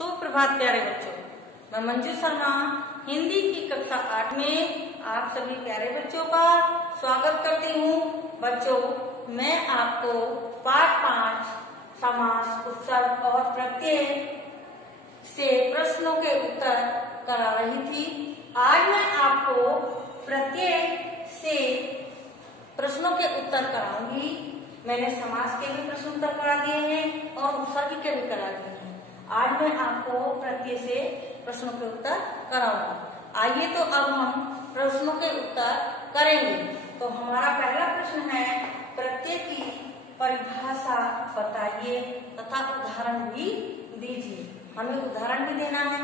सुप्रभात प्यारे बच्चों, मैं मंजू शर्मा हिंदी की कक्षा 8 में आप सभी प्यारे बच्चों का स्वागत करती हूँ। बच्चों, मैं आपको पाठ 5 समास, उपसर्ग और प्रत्यय से प्रश्नों के उत्तर करा रही थी। आज मैं आपको प्रत्यय से प्रश्नों के उत्तर कराऊंगी। मैंने समास के भी प्रश्न उत्तर करा दिए हैं और उपसर्ग के भी करा दिए हैं। आज मैं आपको प्रत्यय से प्रश्नों के उत्तर कराऊंगा। आइए तो अब हम प्रश्नों के उत्तर करेंगे। तो हमारा पहला प्रश्न है, प्रत्यय की परिभाषा बताइए तथा उदाहरण भी दीजिए। हमें उदाहरण भी देना है,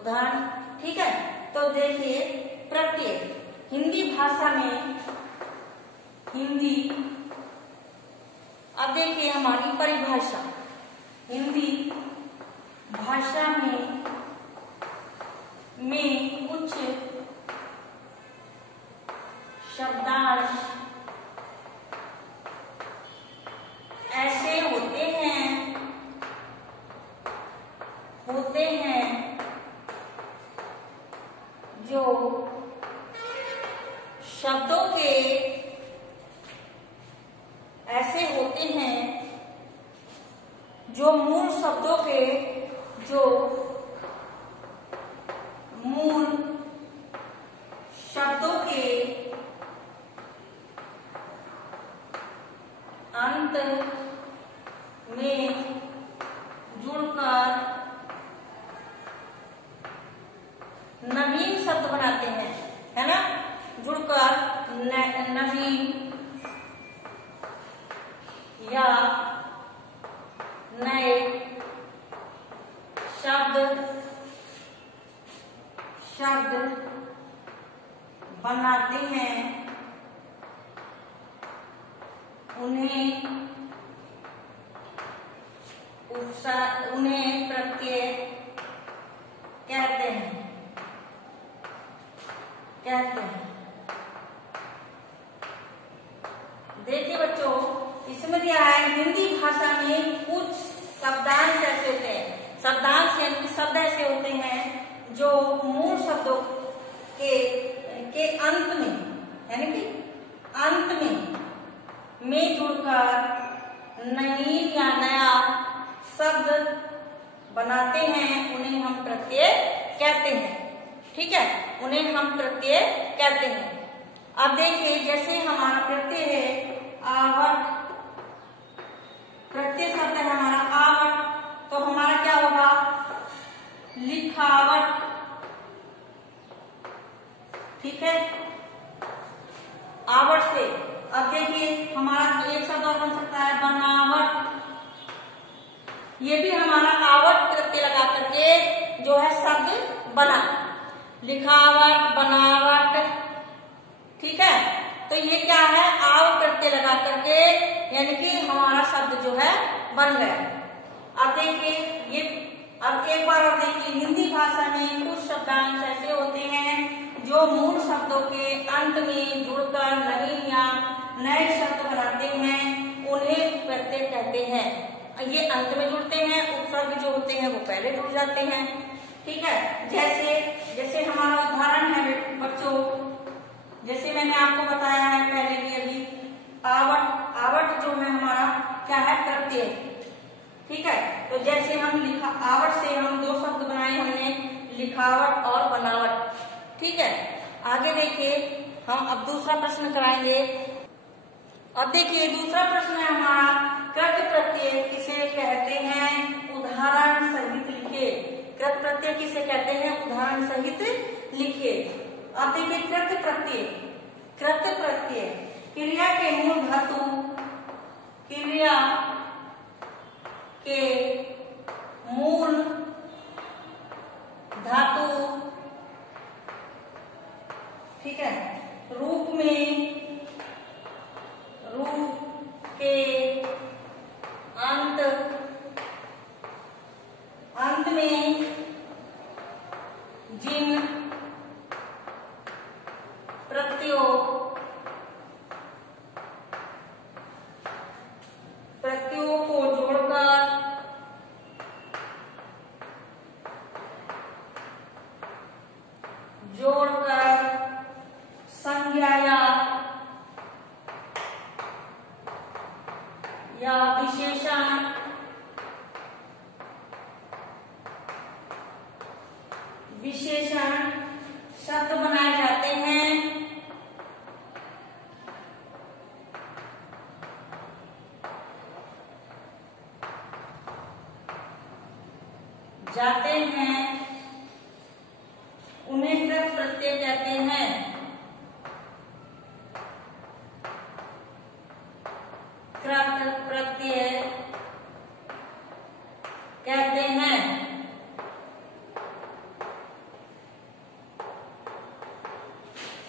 उदाहरण, ठीक है। तो देखिए, प्रत्यय हिंदी भाषा में, अब देखिए हमारी परिभाषा हिंदी भाषा में कुछ शब्दांश ऐसे होते हैं जो शब्दों के ऐसे होते हैं जो मूल शब्दों के अंत में जुड़कर नवीन शब्द बनाते हैं, है ना। जुड़कर नवीन या नए शब्द बनाते हैं, उन्हें प्रत्यय कहते हैं। देखिए बच्चों, इसमें क्या है, हिंदी भाषा में कुछ शब्दांश ऐसे होते हैं। शब्दांश यानी शब्द ऐसे होते हैं जो मूल शब्दों के अंत में, यानी कि अंत में जुड़कर नवीन या नया शब्द बनाते हैं, उन्हें हम प्रत्यय कहते हैं। ठीक है, उन्हें हम प्रत्यय कहते हैं। अब देखिए, जैसे हमारा प्रत्यय है आवट, प्रत्यय शब्द है हमारा आवट, तो हमारा क्या होगा, लिखावट। ठीक है, आवट से। अब देखिए, हमारा एक शब्द और बन सकता है बनावट। ये भी हमारा आवट प्रत्यय लगा करके जो है शब्द बना, लिखावट, बनावट। ठीक है, तो ये क्या है, आव प्रत्यय लगा करके, यानी कि हमारा शब्द जो है बन गया। अब देखिए, ये अब एक बार और देखिए, हिंदी भाषा में कुछ शब्दांश ऐसे होते हैं जो मूल शब्दों के अंत में जुड़कर नवीन या नए शब्द बनाते हैं, उन्हें प्रत्यय कहते हैं। ये अंत में जुड़ते हैं, उपसर्ग जो होते हैं वो पहले जुड़ जाते हैं। ठीक है, जैसे हमारा उदाहरण है बच्चों, जैसे मैंने आपको बताया है पहले भी अभी, आवट जो है हमारा क्या है, प्रत्यय। ठीक है, तो जैसे हम आवट से हम दो शब्द बनाए हमने, लिखावट और बनावट। ठीक है, आगे देखिए, हम अब दूसरा प्रश्न कराएंगे। अब देखिए, दूसरा प्रश्न है हमारा, कृत प्रत्यय किसे कहते हैं, उदाहरण सहित लिखिए। कृत प्रत्यय किसे कहते हैं, उदाहरण सहित लिखिए। अब देखिए, कृत प्रत्यय क्रिया के मूल धातु, क्रिया के मूल धातु, ठीक है, रूप के अंत में जिन प्रत्ययों को जोड़कर जोड़कर संज्ञा या विशेषण शब्द बनाए जाते हैं। उन्हें कृत प्रत्यय कहते हैं। कृत प्रत्यय कहते हैं।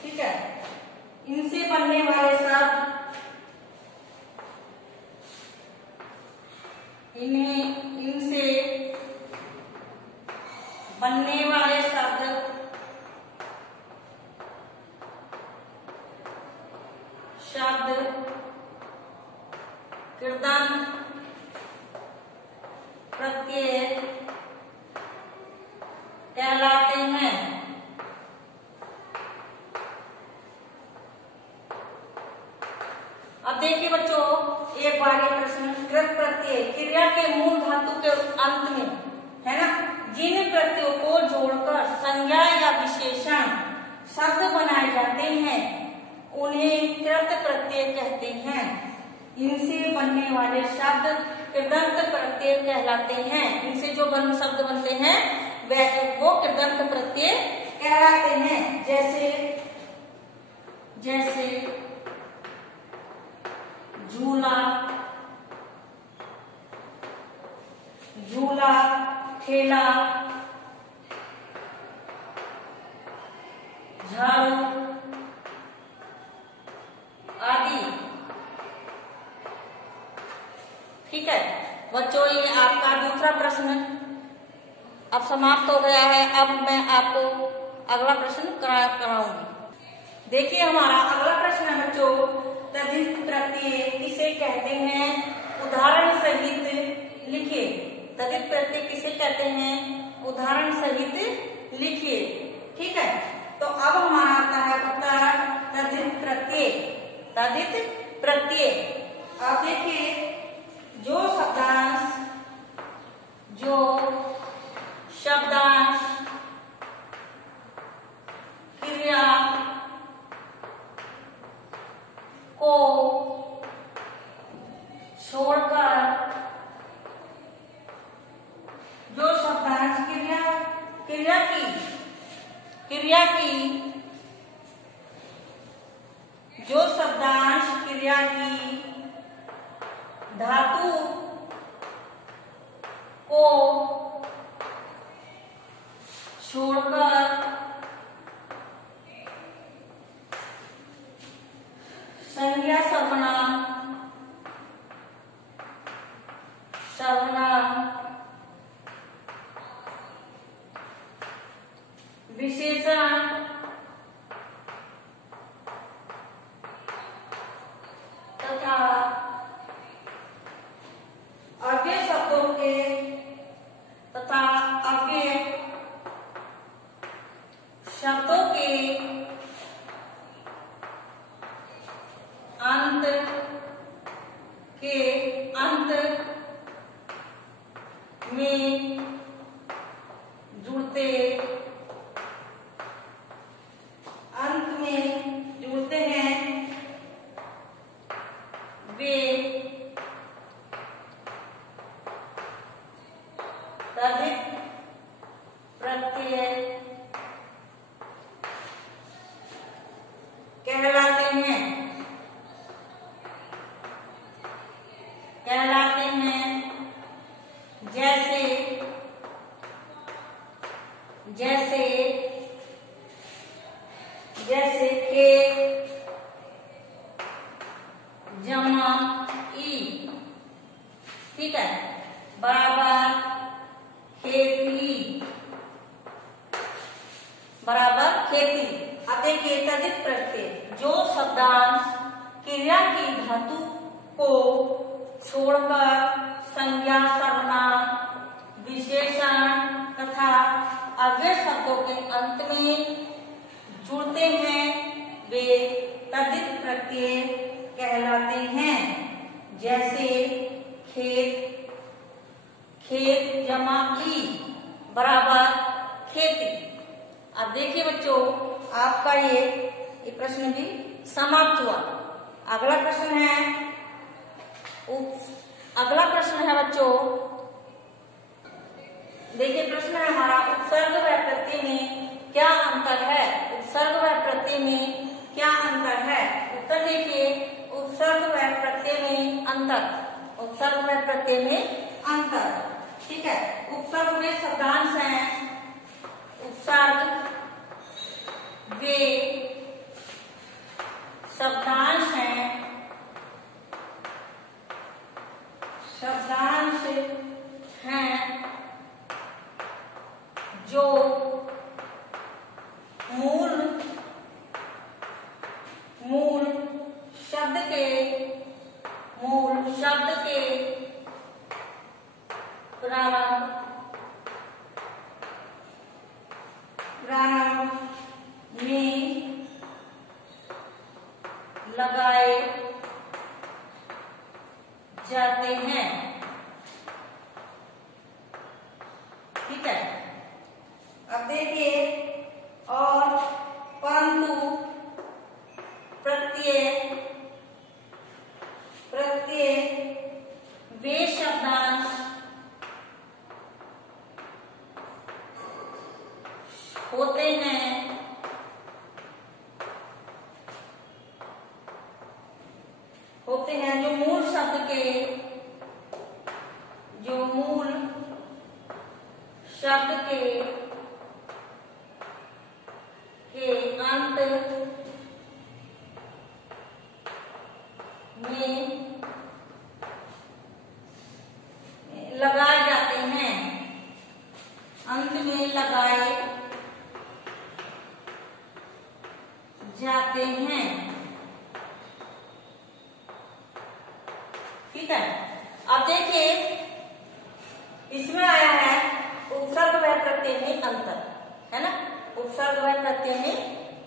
ठीक है, इनसे बनने वाले शब्द इनसे बनने वाले शब्द कृदंत प्रत्यय कहलाते हैं। अब देखिए बच्चों, एक बार ये प्रश्न, कृत प्रत्यय क्रिया के मूल धातु के अंत में, है ना, जिन प्रत्ययों को जोड़कर संज्ञा या विशेषण शब्द बनाए जाते हैं उन्हें कृत प्रत्यय कहते हैं। इनसे बनने वाले शब्द कृदंत प्रत्यय कहलाते हैं। इनसे जो शब्द बनते हैं वो कृदंत प्रत्यय कहलाते हैं। जैसे झूला, ठेला, झाड़ू आदि। ठीक है बच्चों, ये आपका दूसरा प्रश्न अब समाप्त हो गया है। अब मैं आपको अगला प्रश्न कराऊंगी। देखिए हमारा अगला प्रश्न है बच्चों, तद्धित प्रत्यय किसे कहते हैं, उदाहरण सहित लिखिए। तद्धित प्रत्यय किसे कहते हैं, उदाहरण सहित लिखिए। ठीक है, तो अब हमारा आता है उत्तर तद्धित प्रत्यय। अब देखिए, जो शब्दांश क्रिया को छोड़कर, जो शब्दांश क्रिया की धातु को छोड़कर संज्ञा सर्वनाम विशेषण तथा अव्यय शब्दों के अंत में जुड़ते हैं वे तद्धित प्रत्यय कहलाते हैं। जैसे खेत, जमा ई। ठीक है, बराबर खेती, अब देखिए तद्धित प्रत्यय जो शब्दांश क्रिया की धातु को छोड़कर संज्ञा सर्वनाम विशेषण तथा अव्यय शब्दों के अंत में जुड़ते हैं वे तद्धित प्रत्यय कहलाते हैं। जैसे खेत, खेत जमा ई बराबर खेती। अब देखिए बच्चों, आपका ये प्रश्न भी समाप्त हुआ। अगला प्रश्न है बच्चों, देखिए प्रश्न है हमारा, उपसर्ग व प्रत्यय में क्या अंतर है? उपसर्ग व प्रत्यय में क्या अंतर है? उत्तर देखिए, उपसर्ग व प्रत्यय में अंतर, उपसर्ग व प्रत्यय में अंतर। ठीक है, उपसर्ग वे शब्दांश हैं, उपसर्ग वे शब्दांश हैं, शब्दांश हैं जो मूल शब्द के प्रारंभ में लगाए जाते हैं। ठीक है, अब देखिए, और परंतु प्रत्यय वे शब्दांश होते हैं जो मूल शब्द के अंत में लगाए जाते हैं, अंत में लगाए जाते हैं। ठीक है, अब देखिए इसमें आया है उपसर्ग व प्रत्यय में अंतर, है ना, उपसर्ग व प्रत्यय में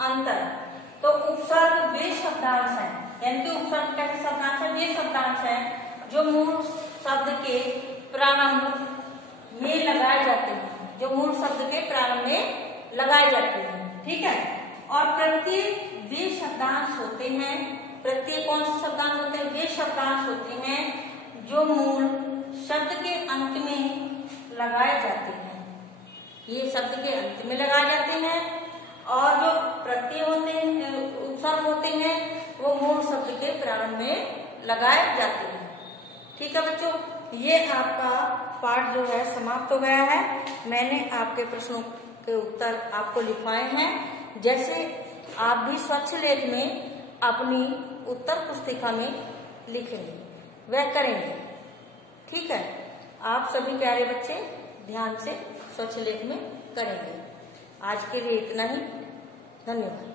अंतर। तो उपसर्ग वे शब्दांश हैं, यानी कि उपसर्ग कैसे शब्दांश है? वे शब्दांश हैं जो मूल शब्द के प्रारंभ में लगाए जाते हैं, जो मूल शब्द के प्रारंभ में लगाए जाते हैं। ठीक है, और प्रत्यय वे शब्दांश होते हैं, प्रत्यय कौन से शब्दांश होते हैं? वे शब्दांश होते हैं जो मूल शब्द के अंत में लगाए जाते हैं, ये शब्द के अंत में लगाए जाते हैं, और जो प्रत्यय होते हैं, उपसर्ग होते हैं, वो मूल शब्द के प्रारंभ में लगाए जाते हैं। ठीक है बच्चों, ये आपका पाठ जो है समाप्त हो गया है। मैंने आपके प्रश्नों के उत्तर आपको लिखवाए हैं। जैसे आप भी स्वच्छ लेख में अपनी उत्तर पुस्तिका में लिखेंगे, वह करेंगे। ठीक है, आप सभी प्यारे बच्चे ध्यान से स्वच्छ लेख में करेंगे। आज के लिए इतना ही, धन्यवाद।